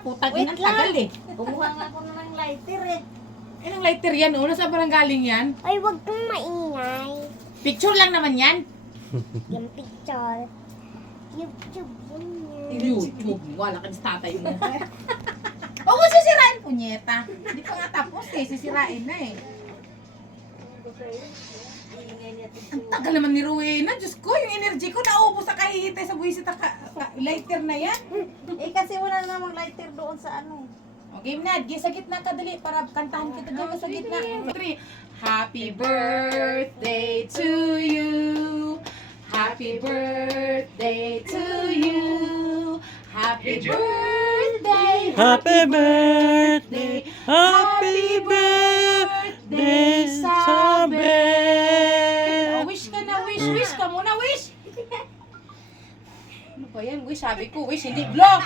putang Wait inang tagal eh. Kumuha nga ako ng lighter eh. Anong lighter yan? Oh? Nasa parang galing yan? Ay, wag kang maingay. Picture lang naman yan. Yung picture. YouTube yun yan. YouTube. Wala kang tatay mo. Huwag mo sisirain, punyeta. Hindi pa nga tapos eh. Sisirain na eh. Ang tagal naman ni Rowena. Diyos ko, yung energy ko naubos sa kahihintay sa buwisit na lighter na yan. Eh kasi wala na namang lighter doon sa ano. O, game na. Game sa gitna ka dali para kantahan kita dyan sa gitna. 3. Happy birthday to you. Happy birthday to you. Happy birthday. Happy birthday. Happy birthday, sabi. Oh, wish ka na, wish. Wish ka muna, wish. Ano ba yan? Wish, sabi ko, wish, hindi block.